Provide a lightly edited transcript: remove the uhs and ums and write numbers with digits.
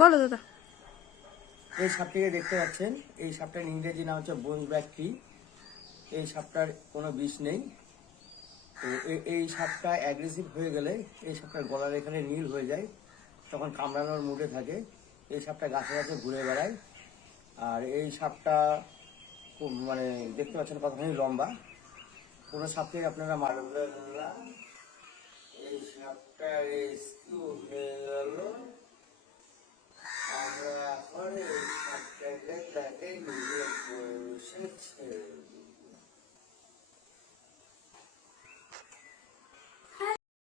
বলো দাদা। এই সাপটিকে দেখতে পাচ্ছেন, এই সাপটার ইংরেজি নাম হচ্ছে বোন ব্ল্যাক ট্রি। এই সাপটার কোনো বিষ নেই। তো এই সাপটা অ্যাগ্রেসিভ হয়ে গেলে এই সাপটার গলার এখানে নীল হয়ে যায়, তখন কামড়ানোর মুডে থাকে। এই সাপটা গাছে গাছে ঘুরে বেড়ায়। আর এই সাপটা খুব মানে দেখতে পাচ্ছেন কতখানি লম্বা। কোনো সাপকে আপনারা মারবেন না। এই সাপটার